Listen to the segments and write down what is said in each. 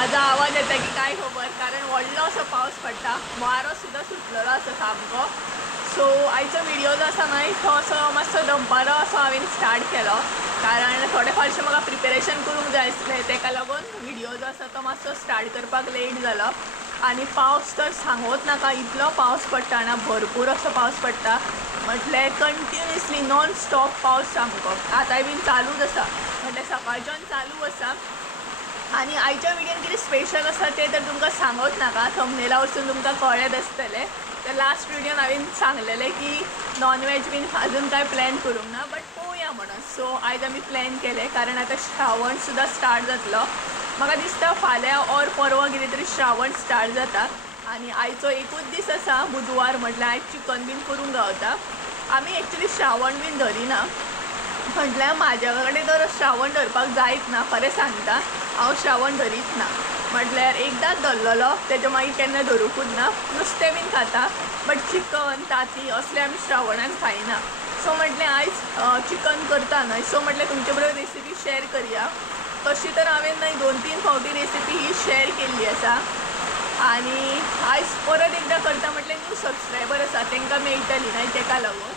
माझा आवाज येता की काय खबर, कारण व्हडलो असो पावस पडटा, वारो सुद्धा सुटलेलो आसा सामको. सो आयचो व्हिडिओ जो आसा न्हय तो असो मातसो दनपारो असो हांवें स्टार्ट केलो, कारण थोडे फारशें म्हाका प्रिपेरेशन करूंक जाय आसलें, तेका लागून व्हिडिओ जो आसा तो मातसो स्टार्ट करपाक लेट जालो. आनी पावस तर सांगूच नाका, इतलो पावस पडटा ना, भरपूर असो पावस पडटा, म्हटल्यार कंटिन्युअसली नॉन स्टॉप पावस सामको. आतांय बीन चालूच आसा, म्हटल्यार सकाळच्यान चालू आसा. आनी आयच्या व्हिडिओन कितें स्पेशल आसा तें तर तुमकां सांगूच नाका, थंबनेला वचून तुमकां कळ्ळेंच आसतलें. तर लास्ट व्हिडिओन हांवें सांगलेलें की नॉन वेज बीन अजून काय प्लॅन करूंक ना, बट पळोवया म्हणून. सो आयज आमी प्लॅन केलें, कारण आतां श्रावण सुद्दां स्टार्ट जातलो. म्हाका दिसता फाल्यां ऑर परवा कितें तरी श्रावण स्टार्ट जाता. आनी आयचो एकूच दीस आसा बुधवार, म्हटल्यार आयज चिकन बीन करूंक गावता. आमी एक्चुली श्रावण बीन धरिना, म्हटल्यार म्हाज्या कडेन तर श्रावण धरपाक जायत ना, खरें सांगता हांव श्रावण धरीत ना. म्हटल्यार एकदांच धरलेलो, तेज्या मागीर केन्ना धरूंकूच ना. नुस्तें बीन खाता, बट चिकन ताती असलें आमी श्रावणान खायना. सो म्हटलें आयज चिकन करता न्हय, सो म्हटलें तुमचे बरोबर रेसिपी शेअर करुया. तशी तर हांवें न्हय 2-3 फावटी रेसिपी ही शेअर केल्ली आसा. आनी आयज परत एकदां करता, म्हटल्यार न्यू सबस्क्रायबर आसा तांकां मेळटली न्हय, तेका लागून.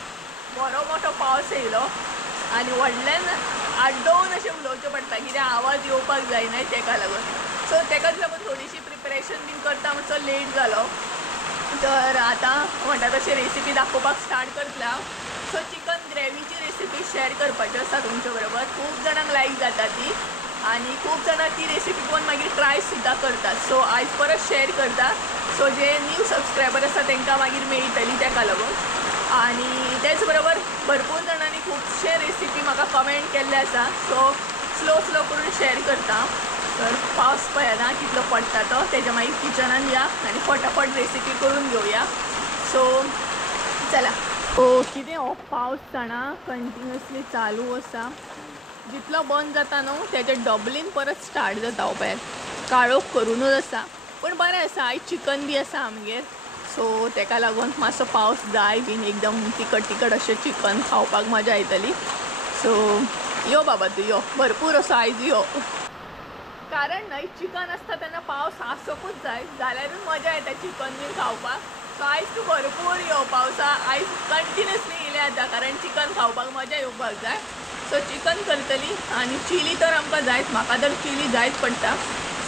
बरो मोठो पावस येयलो आनी व्हडल्यान आड्डोवन अशें उलोवचें पडटा, कित्याक आवाज येवपाक जाय न्हय, तेका लागून. सो तेकाच लागून थोडीशी प्रिपरेशन बीन करता मातसो लेट जालो. तर आतां म्हणटा तशें रेसिपी दाखोवपाक स्टार्ट करतलें हांव. सो चिकन ग्रेवीची रेसिपी शेअर करपाची आसा तुमचे बरोबर. खूब जाणांक लायक जाता ती, आनी खूब जाणां ती रेसिपी पळोवन मागीर ट्राय सुद्दां करतात. सो आयज परत शेअर करता. सो जे न्यू सबस्क्रायबर आसा तांकां मागीर मेळटली, तेका लागून. आनी तेच बरोबर भरपूर जाणांनी खुबशे रेसिपी म्हाका कमेंट केल्ले आसा. सो स्लो करून शेअर करता. तर पावस पळयना कितलो पडटा तो, तेज्या मागीर किचनान या आनी फटाफट रेसिपी करून घेवया. सो चला. कितें हो पावस जाणा कंटिन्युअसली चालू आसा. जितलो बंद जाता न्हू तेजे डबलीन परत स्टार्ट जाता. हो पळय काळोख करूनच आसा, पूण बरें आसा. आयज चिकन बी आसा आमगेर, सो तेका लागून मातसो पावस जाय बीन, एकदम तिखट अशें चिकन खावपाक मजा येतली. सो यो बाबा तूं यो, भरपूर असो आयज यो, कारण न्हय चिकन आसता तेन्ना पावस आसोकूच जाय, जाल्यारूच मजा येता चिकन बीन खावपाक. सो आयज तूं भरपूर यो पावसा, आयज कंटिन्युअसली येयलें जाता, कारण चिकन खावपाक मजा येवपाक जाय. सो चिकन करतली. आनी चिली तर आमकां जायच, म्हाका तर चिली जायच पडटा.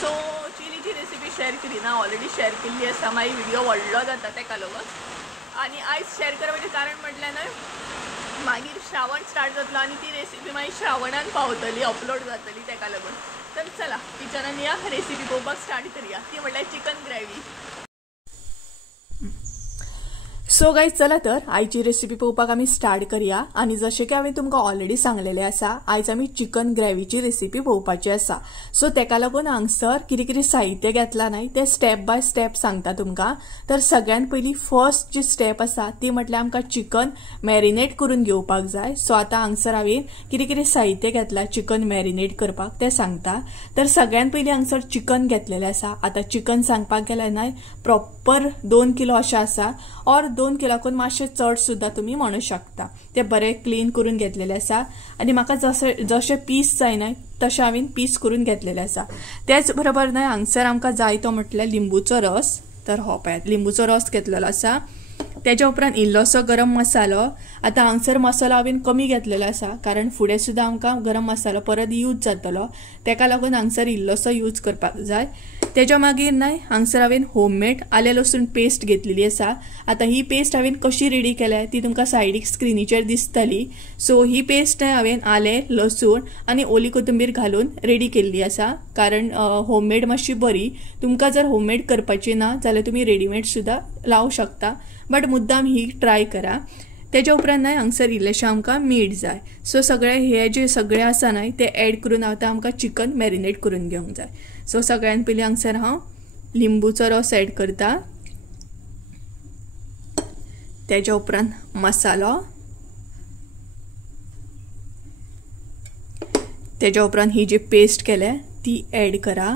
सो चिलीची रेसिपी शेअर करिना, ऑलरेडी शेअर केल्ली आसा, मागीर व्हिडिओ व्हडलो जाता तेका लागून. आनी आयज शेअर करपाचें कारण म्हटल्यार न्हय मागीर श्रावण स्टार्ट जातलो आनी ती रेसिपी मागीर श्रावणान पावतली, अपलोड जातली, तेका लागून. तर चला किचनान या, रेसिपी पळोवपाक स्टार्ट करुया. ती म्हटल्यार चिकन ग्रेवी. सो गाइज चला तर आयची रेसिपी पळोवपाक आमी स्टार्ट करुया. आनी जशें की हांवें तुमकां ऑलरेडी सांगलेलें आसा, आयज आमी चिकन ग्रेवीची रेसिपी पळोवपाची आसा. सो तेका लागून हांगसर कितें कितें साहित्य घेतलां न्हय तें स्टेप बाय स्टेप सांगता तुमकां. तर सगळ्यान पयलीं फर्स्ट जी स्टेप आसा ती म्हटल्यार आमकां चिकन मॅरिनेट करून घेवपाक जाय. सो आतां हांगसर हांवें कितें कितें साहित्य घेतलां चिकन मॅरिनेट करपाक तें सांगता. तर सगळ्यान पयलीं हांगसर चिकन घेतलेलें आसा. आतां चिकन सांगपाक गेल्यार न्हय प्रॉपर 2 किलो अशें आसा, ऑर 2 किलोकून मातशें चड सुद्दां तुमी म्हणू शकता. ते बरें क्लीन करून घेतलेले आसा. आनी म्हाका जशे पीस जाय न्हय तशें हांवें पीस करून घेतलेले आसा. तेच बरोबर न्हय हांगसर आमकां जाय तो म्हटल्यार लिंबूचो रस. तर हो पळयात लिंबूचो रस घेतलेलो आसा. तेज्या उपरांत इल्लोसो गरम मसालो. आतां हांगसर मसालो हांवें कमी घेतलेलो आसा, कारण फुडें सुद्दां आमकां गरम मसालो परत यूज जातलो, तेका लागून हांगसर इल्लोसो यूज करपाक जाय. तेज्या मागीर न्हय हांगसर हांवें होममेड आलें लसूण पेस्ट घेतलेली आसा. आतां ही पेस्ट हांवें कशी रेडी केल्या ती तुमकां सायडीक स्क्रिनीचेर दिसतली. सो ही पेस्ट हांवें आलें लसूण आनी ओली कोथंबीर घालून रेडी केल्ली आसा, कारण होममेड मातशी बरी. तुमकां जर होममेड करपाची ना जाल्यार तुमी रेडीमेड सुद्दां लावू शकता, बट मुद्दाम ही ट्राय करा. तेज्या उपरांत न्हय हांगसर इल्लेशें आमकां मीठ जाय. सो सगळें हे जे सगळें आसा न्हय तें एड करून आतां आमकां चिकन मॅरिनेट करून घेवंक जाय. सो सगळ्यान पयलीं हांगसर हांव लिंबूचो रस एड करता. तेज्या उपरांत मसालो. तेज्या उपरांत ही जी पेस्ट केल्या ती एड करा.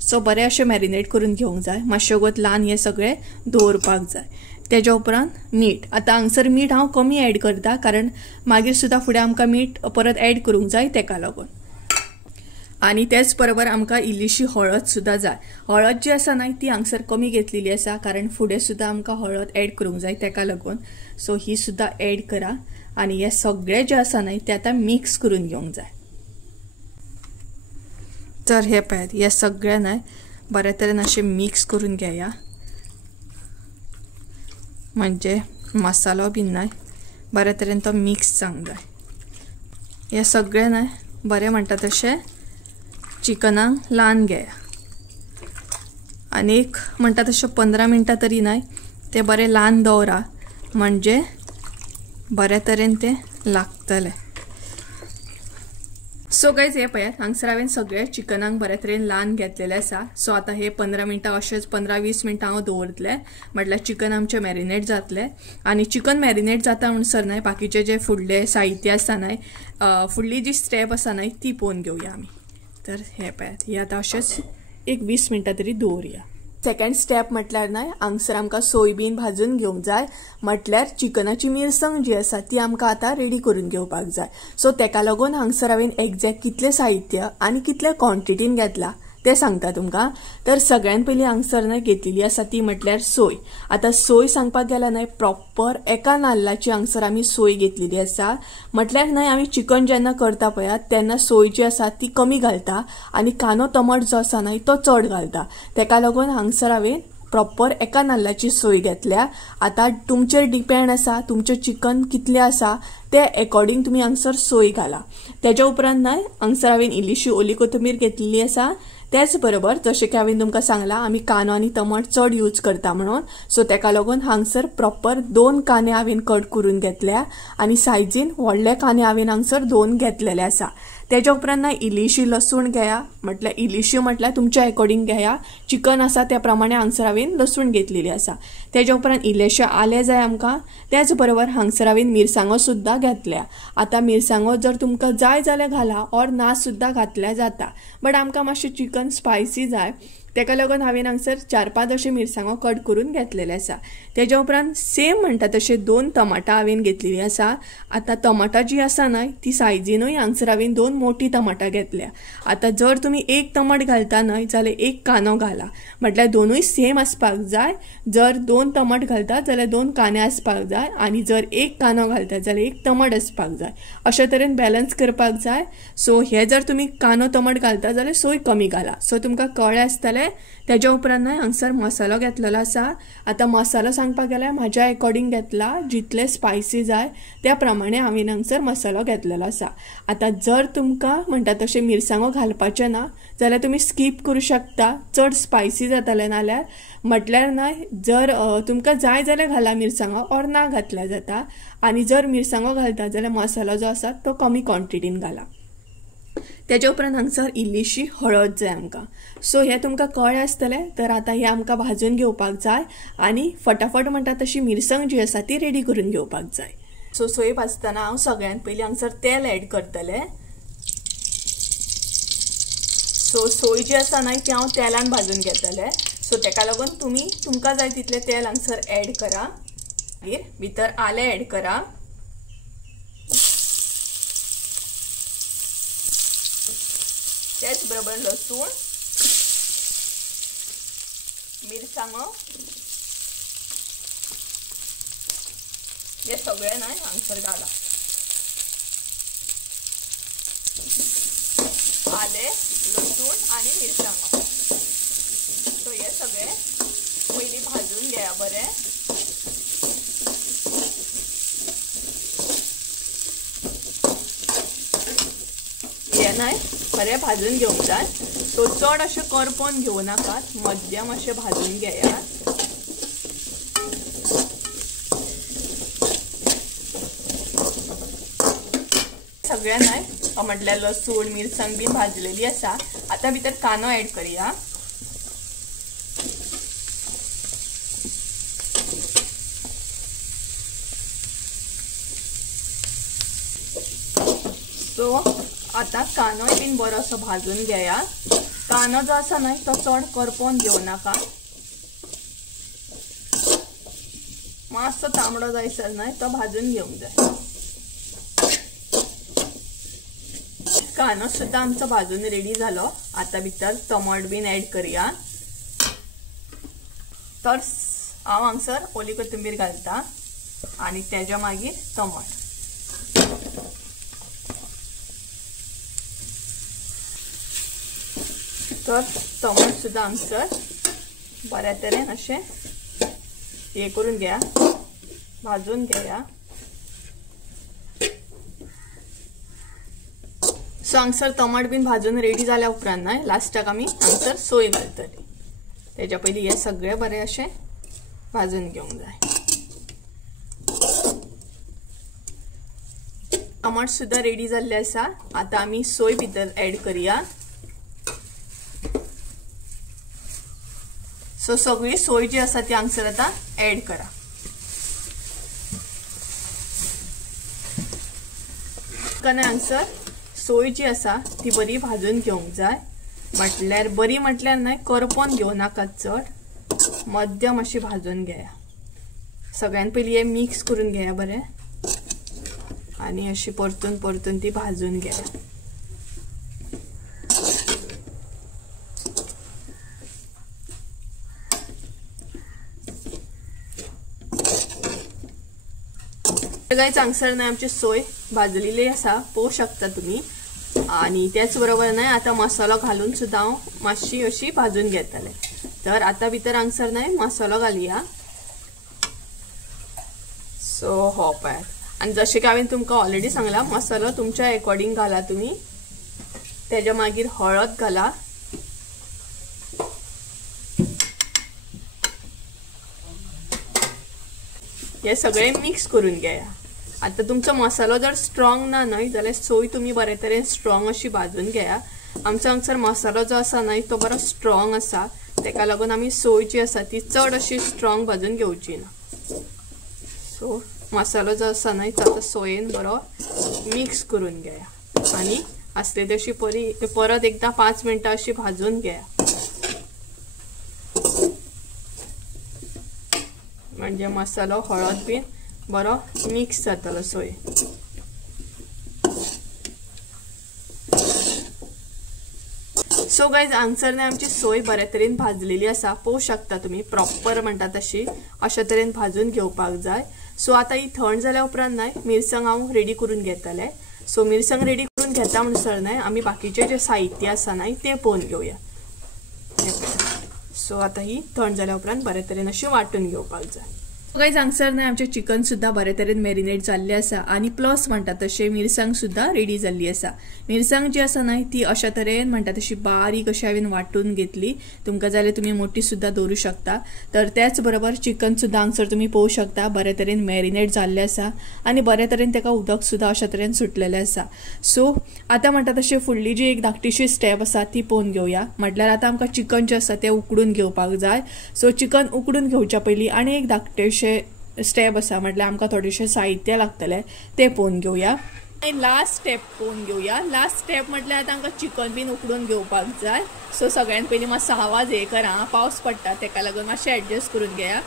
सो बरें अशें मॅरिनेट करून घेवंक जाय. मातशें वगत ल्हान हें सगळें दवरपाक जाय. तेज्या उपरांत मीठ. आतां हांगसर मीठ हांव कमी एड करता, कारण मागीर सुद्दां फुडें आमकां मीठ परत एड करूंक जाय तेका लागून. आणि त्याच बरोबर आमकां इल्लीशी हळद सुद्धा जाय। हळद जी आसा ना ती हांगसर कमी घेतलेली आसा कारण फुडें सुद्धा आमकां हळद ऍड करूंक जाय तेका लागून। सो ही सुद्धा ऍड करा आणि हे सगळे जे आसा ना ते आता मिक्स करून घेवंक जाय। तर हे पळयात हे सगळे ना बरे तरेन अशें मिक्स करून घेया, म्हणजे मसालो बीन ना बरे तरेन तो मिक्स जावंक जाय। हे सगळे ना बरे म्हणटा तशें चिकनाक लावन घेया आणि म्हणटा तशें 15 मिनटां तरी ना ते बरे लावन दवरा, म्हणजे बरे तरेन ते लागतले। सो गाइज हे पळयात हांगसर हांवें सगळे चिकनाक बरे तरेन लावन घेतलेले आसा। सो आता हे 15 मिनटां अशेंच 15-20 मिनटां हांव दवरतले, म्हटल्यार चिकन आमचे मॅरिनेट जातले। आणि चिकन मॅरिनेट जाता म्हणसर ना बाकीचे जे फुडले साहित्य आसा ना, फुडली जी स्टेप आसा ना ती पळोवन घेवया आमी। तर हे पळयात हे आता अशेंच एक 20 मिनटां तरी दवरया। सेकंड स्टेप म्हटल्यार ना हांगसर आमकां सोयबीन भाजून घेवंक जाय, म्हटल्यार चिकनाची मिरसांग जी आसा ती आमकां आता रेडी करून घेवपाक जाय। सो तेका लागून हांगसर हांवें एक्झॅक्ट कितले साहित्य आणि कितल्या क्वॉन्टिटीन घेतला ते सांगता तुमकां। तर सगळ्यान पयली हांगसर ना घेतलेली आसा ती म्हटल्यार सोय। आता सोय सांगपाक गेल्यार ना प्रॉपर एका नाल्लाची हांगसर आमी सोय घेतलेली आसा, म्हटल्यार ना आमी चिकन जेन्ना करता पळयात तेन्ना सोय जी आसा ती कमी घालता आणि कांदो टमाट जो आसा ना तो चड घालता, तेका लागून हांगसर हांवें प्रॉपर एका नाल्लाची सोय घेतल्या। आता तुमचेर डिपेंड आसा तुमचे चिकन कितले आसा ते अकॉर्डिंग तुम्ही हांगसर सोय घाला। त्याच्या उपरांत ना हांगसर हांवें इल्लीशी ओली कोथमीर घेतलेली आसा। त्याच बरोबर जशें की हांवें तुमकां सांगला आमी कांदो आनी टमाट चड यूज करता म्हणून, सो तेका लागून हांगसर प्रॉपर 2 कांदे हांवें कट करून घेतल्या आणि सायजीन व्हडले कांदे हांवें हांगसर 2 घेतलेले आसा। त्याच्या उपरांत ना इल्लीशी लसूण घेया, म्हटल्यार इल्लीशी म्हटल्यार तुमच्या अकॉर्डिंग घेया, चिकन आसा त्या प्रमाणे हांगसर हांवें लसूण घेतलेली आसा। त्याच्या उपरांत इल्लेशे आले जाय आमकां, त्याच बरोबर हांगसर हांवें मिरसांगो सुद्धा घेतल्या। आता मिरसांगो जर तुमकां जाय जाल्यार घाला और ना सुद्धा घातल्या जाता, बट आमकां मातशें चिकन स्पायसी जाय तेका लागून हांवें हांगसर 4-5 अशे मिरसांगो कट करून घेतलेले आसा। त्याच्या उपरांत सेम म्हणटा तशें 2 टमाटां हांवें घेतलेली आसा। आता टमाटां जी आसा ना ती सायजीनूय हांगसर हांवें 2 मोठी टमाटां घेतल्या। आता जर तुम्ही 1 टमाट घालता न्हय जाल्यार 1 कांदो घाला, म्हटल्यार दोनूय सेम आसपाक जाय। जर 2 टमाट घालता जाल्यार 2 कांदे आसपाक जाय आणि जर 1 कांदो घालता जाल्यार 1 टमाट आसपाक जाय, अशे तरेन बॅलन्स करपाक जाय। सो हे जर तुम्ही कांदो टमाट घालता जाल्यार सोय कमी घाला, सो तुमकां कळ्ळें आसतलें। त्याच्या उपरांत हांगसर मसालो घेतलेलो आसा। आता मसालो सांगपाक गेल्यार म्हाज्या अकॉर्डिंग घेतला, जितले स्पायसी जाय त्या प्रमाणे हांवें हांगसर मसालो घेतलेलो आसा। आता जर तुमकां म्हणटा तशें मिरसांगो घालपाचे ना जाल्यार तुम्ही स्कीप करू शकता, चड स्पायसी जातले नाल्यार, म्हटल्यार ना जर तुमकां जाय जाल्यार घाला मिरसांगो और ना घातल्या जाता। आणि जर मिरसांगो घालता जाल्यार मसालो जो आसा तो कमी क्वॉन्टिटीन घाला। त्याच्या उपरांत हांगसर इल्लीशी हळद जाय आमकां। सो हे तुमकां कळ्ळें आसतलें। तर आता हे आमकां भाजून घेवपाक जाय आणि फटाफट म्हणटा तशी मिरसांग जी आसा ती रेडी करून घेवपाक जाय। सो सोय भाजतना हांव सगळ्यात पयलीं हांगसर तेल ऍड करतलें। सो सोय जी आसा ना ती हांव तेलान भाजून घेतलें। सो तेका लागून तुमकां जाय तितलें तेल हांगसर ऍड करा, मागीर भितर आलें ऍड करा, त्याच बरोबर लसूण, मिरसांगो हे सगळे ना हांगसर घाला। आले, लसूण आणि मिरसांगो, सो हे सगळे पयलीं भाजून घ्या बरे। हे ना बरे भाजून घेवंक जाय। सो चड अशें करपोवन घेवं नाकात, मध्यम अशें भाजून घेयात। सगळ्या ना म्हटल्यार लसूण मिरसांग बी भाजलेली आसा। आता भितर कांदो ऍड करूया। सो आता कांदोय बीन बरोसो भाजून घेया। कांदो जो आसा ना तो चड करपोवन घेवं नाका, मातसो तांबडो जायसर ना तो भाजून घेवंक जाय। कानो सुद्धा आमचा भाजून रेडी झालो। आता भितर टमाट बीन ऍड करूया। तर हांव हांगसर ओली कोथिंबीर घालता आणि त्याच्या मागीर टमाट। तर टमाट सुद्धा हांगसर बऱ्या तरेन अशें हे करून घ्या, भाजून घेया। सो हांगसर टमाट बीन भाजून रेडी जाल्या उपरांत ना लास्टाक आमी हांगसर सोय घालतली। तेच्या पयलीं हे सगळे बरे अशें भाजून घेवंक जाय। टमाट सुद्धा रेडी जाल्ले आसा। आता आमी सोय भितर ऍड करूया। सो सगळी सोय जी आसा ती हांगसर आता ऍड करा। कने हांगसर सोय जी आसा ती बरी भाजून घेवंक जाय। म्हटल्यार बरी म्हटल्यार न्हय, करपोन घेवं नाका चड, मध्यम अशी भाजून घेया। सगळ्यान पयलीं हे मिक्स करून घेया बरें आणि अशी परतून परतून ती भाजून घेया। गाइस हांगसर न्हय आमची सोय भाजलेली आसा, पळोवंक शकता तुम्ही। आणि त्याच बरोबर न्हय आता मसालो घालून सुद्धा हांव मातशी अशी भाजून घेतले। तर आता भितर हांगसर न्हय मसालो घालुया। सो हो पळय, आणि जशें की हांवें तुमकां ऑलरेडी सांगला, मसालो तुमच्या अकॉर्डिंग घाला तुम्ही। त्याच्या मागीर हळद घाला, हे सगळे मिक्स करून घ्या। आता तुमचो मसालो जर स्ट्रॉंग ना न्हय जाल्यार सोय तुम्ही बरे तरेन स्ट्रॉंग अशी भाजून घ्या। आमचो हांगसर मसालो जो आसा न्हय तो बरो स्ट्रॉंग आसा, तेका लागून आमी सोय जी आसा ती चड अशी स्ट्रॉंग भाजून घेवची ना। सो मसालो जो आसा न्हय तो आता सोयेन बरो मिक्स करून घ्या आणि असले तशी परत एकदा 5 मिनिटां अशी भाजून घ्या, म्हणजे मसालो हळद बीन बरो मिक्स जातलो सोय। सो गाइज हांगसर न्हय आमची सोय बऱ्या तरेन भाजलेली आसा, पळोवंक शकता तुम्ही। प्रॉपर म्हणटा तशी अशा तरेन भाजून घेवपाक जाय। सो आता ही थंड जाल्या उपरांत न्हय मिरसांग हांव रेडी करून घेतले। सो मिरसांग रेडी करून घेता म्हणसर न्हय आमी बाकीचे जे साहित्य आसा न्हय ते पळोवन घेवया। सो आता ही थंड जाल्या उपरांत बऱ्या तरेन अशी वाटून घेवपाक जाय। गाइज हांगसर न्हय आमचे चिकन सुद्धा बऱ्या तरेन मॅरिनेट जाल्ले आसा आणि प्लस म्हणटा तशें मिरसांग सुद्धा रेडी जाल्ली आसा। मिरसांग जी आसा न्हय ती अशा तरेन म्हणटा तशी बारीक अशी हांवें वाटून घेतली। तुमकां जाल्यार तुम्ही मोठी सुद्धा दवरू शकता। तर त्याच बरोबर चिकन सुद्धा हांगसर तुम्ही पळोवंक शकता बऱ्या तरेन मॅरिनेट जाल्ले आसा आणि बऱ्या तरेन तेका उदक सुद्धा अशा तरेन सुटलेले आसा। सो आता म्हणटा तशें फुडली जी एक धाकटीशी स्टेप आसा ती पळोवन घेवया। म्हटल्यार आता आमकां चिकन जे आसा ते उकडून घेवपाक जाय। सो चिकन उकडून घेवच्या पयलीं आनी एक धाकटेशें स्टेप आसा, म्हटल्यार आमकां थोडेशें साहित्य लागतले ते पळोवन घेवया। लास्ट स्टेप पळोवन घेवया। लास्ट स्टेप म्हटल्यार आतां आमकां चिकन बीन उकडून घेवपाक जाय। सो सगळ्यान पयलीं मातसो आवाज हे करा, पावस पडटा तेका लागून मातशें एडजस्ट करून घेया।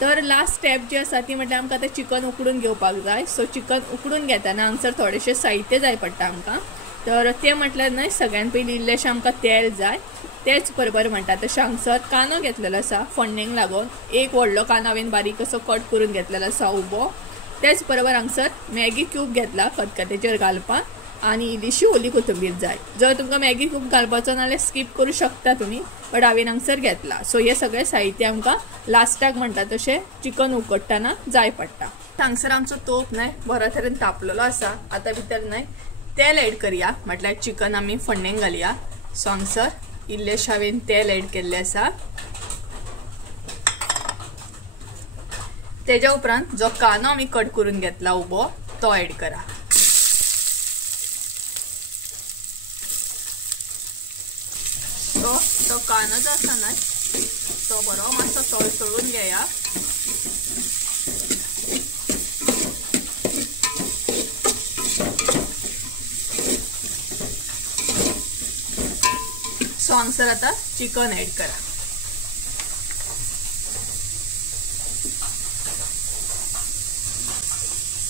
तर लास्ट स्टेप जी आसा ती म्हटल्यार आमकां तें चिकन उकडून घेवपाक जाय। सो चिकन उकडून घेताना हांगसर थोडेशें साहित्य जाय पडटा आमकां। तर तें म्हटल्यार न्हय सगळ्यान पयलीं इल्लेशें आमकां तेल जाय। तेच बरोबर म्हणटा तशें हांगसर कांदो घेतलेलो आसा फोडणेक लागून। एक व्हडलो कांदो हांवें बारीक असो कट करून घेतलेलो आसा उबो। तेच बरोबर हांगसर मॅगी क्यूब घेतला खतखतेचेर घालपाक आणि इल्लीशी ओली कोथिंबीर जाय। जर तुमकां मॅगी क्यूब घालपाचो नाल्यार स्कीप करू शकता तुम्ही, बट हांवें हांगसर घेतला। सो हे सगळे साहित्य आमकां लास्टाक म्हणटा तशें चिकन उकडटाना जाय पडटा। हांगसर आमचो तोप न्हय बऱ्या तरेन तापलेलो आसा। आता भितर न्हय तेल ऍड करूया, म्हटल्यार चिकन आमी फोडणेक घालुया। सो हांगसर इल्लेशें हांवें तेल ऍड केल्लें आसा। तेच्या उपरांत जो कांदो आमी कट करून घेतला उबो तो ऍड करा। तो कांदो जो आसा न्हय तो बरो मातसो तळतळून घेया। सो हांगसर आता चिकन ऍड करा।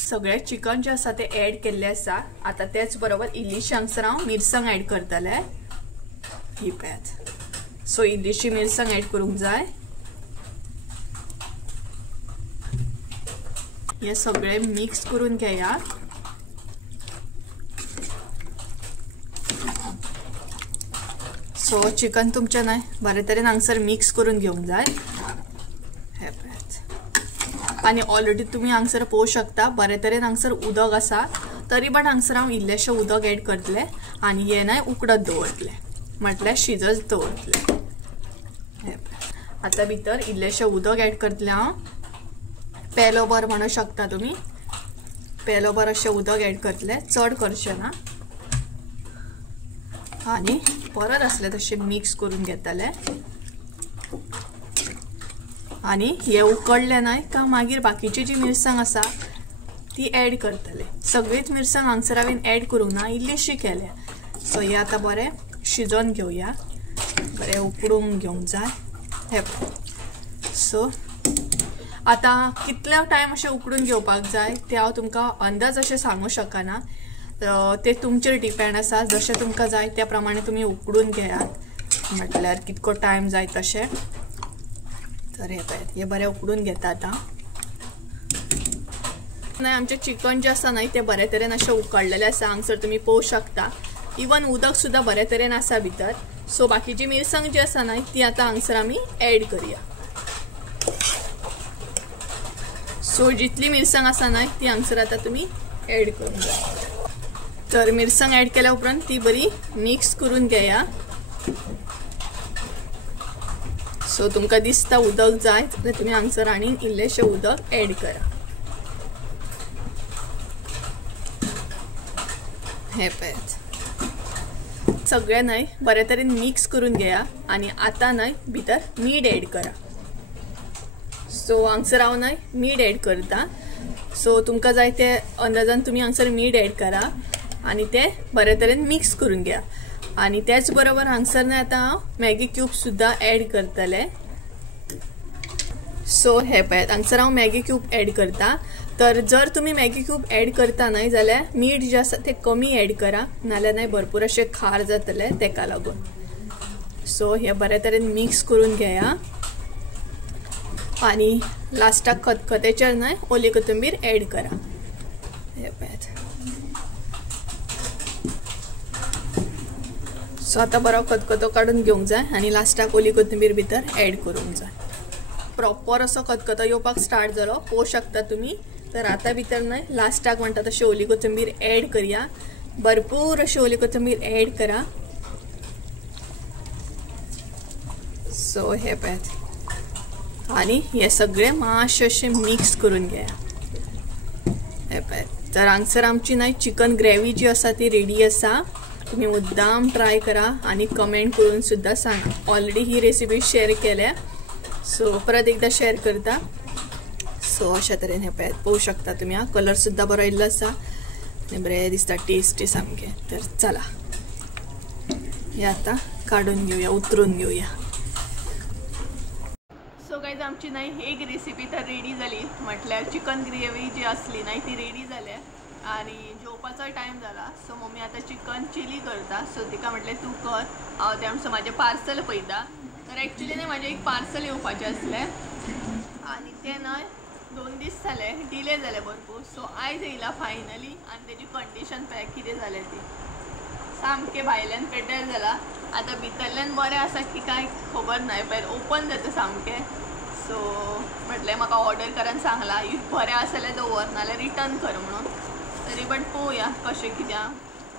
सगळे चिकन जे आसा ते ऍड केल्ले आसा। आता त्याच बरोबर इल्लीशी हांगसर हांव मिरसांग ऍड करतले। ही पळयात, सो इल्लीशी मिरसांग ऍड करूंक जाय। हे सगळे मिक्स करून घेया। सो चिकन तुमचे न्हय बरे तरेन हांगसर मिक्स करून घेवंक जाय। हे पळयात, आणि ऑलरेडी तुम्ही हांगसर पळोवंक शकता बरे तरेन हांगसर उदक आसा, तरी पण हांगसर हांव इल्लेशें उदक ऍड करतले आणि हे न्हय उकडत दवरतले, म्हटल्यार शिजत दवरतले। आता भितर इल्लेशें उदक ऍड करतले हांव, पेलोभर म्हणू शकता तुम्ही, पेलोभर अशें उदक ऍड करतले, चड करचें ना। आणि परत असले तसे मिक्स करून घेतले आणि हे उकडले नाही का मागीर बाकीची जी मिरसांग आसा ती ऍड करतले। सगळीच मिरसांग हांगसर हांवें ऍड करूंक ना, इल्लीशी केल्या। सो हे आता बरें शिजोवन घेवया, बरें उकडूंक घेवंक जाय। हे सो आता कितलो टाइम अशें उकडून घेवपाक जाय ते हांव तुमकां अंदाज अशें सांगूं शकना, ते तुमचेर डिपेंड आसा। जशें तुमकां जाय त्या प्रमाणे तुम्ही उकडून घेयात, म्हटल्यार कितको टाइम जाय तशें। तर हे पळयात, हे बरें उकडून घेता आता। नाही आमचे चिकन जे आसा न्हय ते बरे तरेन अशें उकडलेले आसा, हांगसर तुम्ही पळोवंक शकता। इवन उदक सुद्धा बरे तरेन आसा भितर। सो बाकीची मिरसांग जी आसा न्हय ती आता हांगसर आमी ऍड करूया। सो जितली मिरसांग आसा न्हय ती हांगसर आता तुम्ही ऍड करून घ्या। तर मिरसांग ऍड केल्या उपरांत ती बरी मिक्स करून घेया। सो तुमकां दिसता उदक जाय जाल्यार तुम्ही हांगसर आनी इल्लेशें उदक ऍड करा। हे पळयात, सगळे न्हय बरे तरेन मिक्स करून घेया आणि आता न्हय भितर मीठ ऍड करा। सो हांगसर हांव न्हय मीठ ऍड करता। सो तुमकां जाय ते अंदाजान तुम्ही हांगसर मीठ ऍड करा आणि ते बरे तरेन मिक्स करून घ्या। आणि त्याच बरोबर हांगसर न्हय आता हांव मॅगी क्यूब सुद्धा ऍड करतले। सो हे पळयात, हांगसर हांव मॅगी क्यूब ऍड करता। तर जर तुम्ही मॅगी क्यूब ऍड करता न्हय जाल्यार मीठ जे आसा ते कमी ऍड करा, नाल्यार न्हय भरपूर अशें खार जातले तेका लागून। सो हे बरे तरेन मिक्स करून घेया आणि लास्टाक खतखतेचेर न्हय ओली कोथिंबीर ऍड करा। हे पळयात, सो आता बरो खतखतो काढून घेवंक जाय आणि लास्टाक ओली कोथिंबीर भितर ऍड करूंक जाय। प्रॉपर असो खतखतो येवपाक स्टार्ट जालो पळोवंक शकता तुम्ही। तर आता भितर न्हय लास्टाक म्हणटा तशी ओली कोथिंबीर ऍड करया, भरपूर अशी ओली कोथिंबीर ऍड करा। सो हे पळयात, आणि हे सगळे मातशे अशें मिक्स करून घेया। हे पळयात, तर हांगसर आमची न्हय चिकन ग्रेवी जी आसा ती रेडी आसा। तुम्ही मुद्दाम ट्राय करा आणि कमेंट करून सुद्धा सांगा। ऑलरेडी ही रेसिपी शेअर केल्या, सो परत एकदा शेअर करता। सो अशा तरेन हे पळयात पळोवंक शकता तुम्ही, हा कलर सुद्धा बरो येयल्लो आसा आणि बरें दिसता टेस्टी सामकें। तर चला हे आता काढून घेऊया, उतरून घेऊया। सो गाइज आमची न्हय एक रेसिपी तर रेडी जाली, म्हटल्यार चिकन ग्रेवी जी असली न्हय ती रेडी जाली आणि जेवपाचो टाइम जाला। सो मम्मी आता चिकन चिली करता। सो तिका म्हटलें तू कर, हांव ते आमचं माझे पार्सल पळयता। तर एक्चुअली न्हय माझे एक पार्सल येवपाचें आसलें आणि ते न्हय 2 दीस जाले डिले जाले भरपूर। सो आयज येयला फायनली आणि तेजी कंडिशन पळय कितें जालें ती, सामकें भायल्यान पेड्ड्यार जाला। आता भितरल्यान बरें आसा की काय खबर नाही, पळय ओपन जाता सामकें। सो म्हटलें म्हाका ऑर्डर करान सांगला इफ बरें आसा जाल्यार दवर, नाल्यार रिटर्न कर म्हणून। तरी पण पळोवया कशें कितें।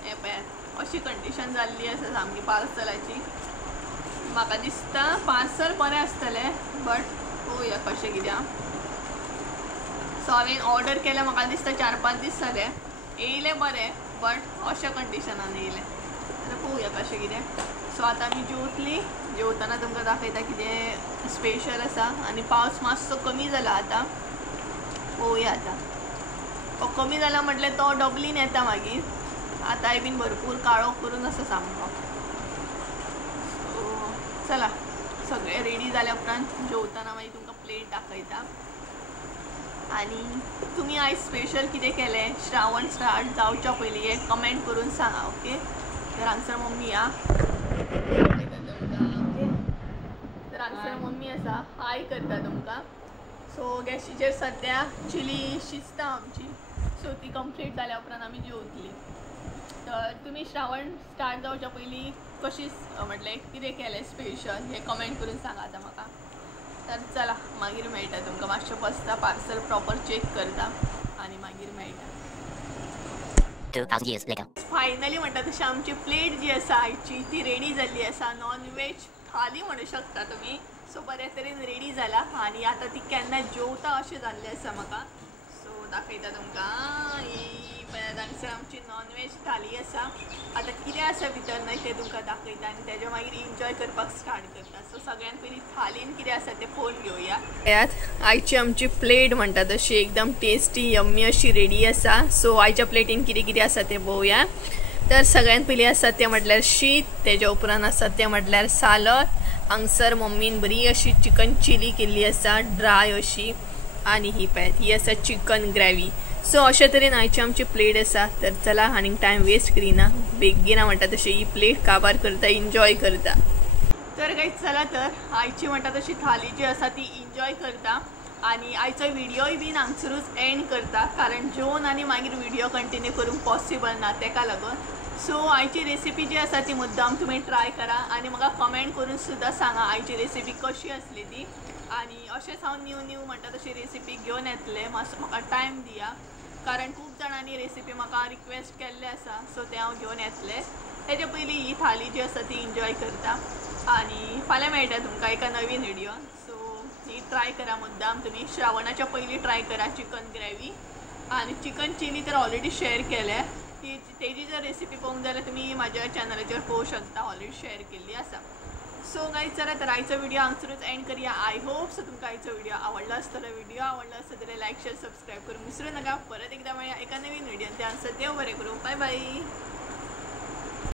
हे पळयात अशी कंडिशन जाल्ली आसा सामकी पार्सलाची। म्हाका दिसता पार्सल बरें आसतलें, बट पळोवया कशें कितें। सो हांवें ऑर्डर केलें म्हाका दिसता 4-5 दीस जाले, येयले बरें बट अशा कंडिशनान येयले। तर पळोवया कशें कितें। सो आतां आमी जेवतलीं, जेवतना तुमकां दाखयता कितें स्पेशल आसा। आणि पावस मातसो कमी जाला आता, पळोवया आता। तो कमी जाला म्हटल्यार तो डबलीन येता मागीर, आतांय बीन भरपूर काळो करून आसा सामको। सो चला सगळे रेडी जाल्या उपरांत जेवतना मागीर तुमकां प्लेट दाखयता। आणि तुम्ही आज स्पेशल कितें केलें श्रावण स्टार्ट जावच्या पयलीं हे कमेंट करून सांगा. ओके, तर हांगसर मम्मी तर हांगसर मम्मी आसा हाय करता तुमकां. सो गॅशीचेर सद्या चिली शिजता आमची, सो ती कंप्लीट जाल्या उपरांत आमी जेवतली. तर तुम्ही श्रावण स्टार्ट जावच्या पयलीं कशी म्हटलें कितें केलें स्पेशल हे कमेंट करून सांगा आतां म्हाका. तर चला मागीर मेळटा तुमकां. मातशें बसता, पार्सल प्रॉपर चेक करता आनी मागीर मेळटा. 2000 years later. फायनली म्हणटा तशी आमची प्लेट जी आसा आयची ती रेडी जाल्ली आसा. नॉन वेज थाली म्हणू शकता तुमी. सो बऱ्या तरेन रेडी जाला आनी आतां ती केन्ना जेवता अशें जाल्लें आसा म्हाका. सो दाखयता तुमकां. ही पळयात हांगसर आमची नॉन वेज थाली आसा. आतां कितें आसा भितर न्हय तें तुमकां दाखयता आनी तेज्या मागीर एन्जॉय करपाक स्टार्ट करता. सो सगळ्यान पयलीं थालीन कितें आसा तें पळोवन घेवया. पळयात आयची आमची प्लेट म्हणटा तशी एकदम टेस्टी यम्मी अशी रेडी आसा. सो आयच्या प्लेटीन कितें कितें आसा तें पळोवया. तर सगळ्यान पयलीं आसा तें म्हटल्यार शीत, तेज्या उपरांत आसा तें म्हटल्यार सालद. हांगसर मम्मीन बरी अशी चिकन चिली केल्ली आसा ड्राय अशी. आनी ही पळयात ही आसा चिकन ग्रेवी. सो अशे तरेन आयची आमची प्लेट आसा. तर चला आनीक टायम वेस्ट करिना, बेगीना म्हणटा तशी ही प्लेट काबार करता, एन्जॉय करता. तर काही चला तर आयची म्हणटा तशी थाली जी आसा ती एन्जॉय करता आनी आयचो व्हिडियोय बीन हांगसरूच एंड करता, कारण जेवन आनी मागीर व्हिडियो कंटिन्यू करूंक पॉसिबल ना तेका लागून. सो आयची रेसिपी जी आसा ती मुद्दाम तुमी ट्राय करा आनी म्हाका कमेंट करून सुद्दां सांगा आयची रेसिपी कशी आसली ती. आनी अशेंच हांव न्यू म्हणटा तशी रेसिपी घेवन येतलें. मातसो म्हाका टायम दिया, कारण खूब जाणांनी रेसिपी म्हाका रिक्वेस्ट केल्ले आसा. सो तें हांव घेवन येतलें. तेजे पयलीं ही थाली जी आसा ती एन्जॉय करता आनी फाल्यां मेळटा तुमकां एका नवीन व्हिडियोन. सो ही ट्राय करा मुद्दाम तुमी. श्रावणाच्या पयलीं ट्राय करा चिकन ग्रेवी. आनी चिकन चिली तर ऑलरेडी शेअर केल्या. तेजी जर रेसिपी पळोवंक जाल्यार तुमी म्हाज्या चॅनलाचेर पळोवंक शकता, ऑलरेडी शेअर केल्ली आसा. सो गायज चला तर आयचो व्हिडिओ हांगसरूच एंड करूया. आय होप सो तुमकां आयचो व्हिडिओ आवडला आसतलो. व्हिडिओ आवडला आसत जाल्यार लायक शेअर सबस्क्राईब करून विसरू नका. परत एकदा मेळया एका नवीन व्हिडिओन. ते हांगसर देव बरें करूं. Bye bye.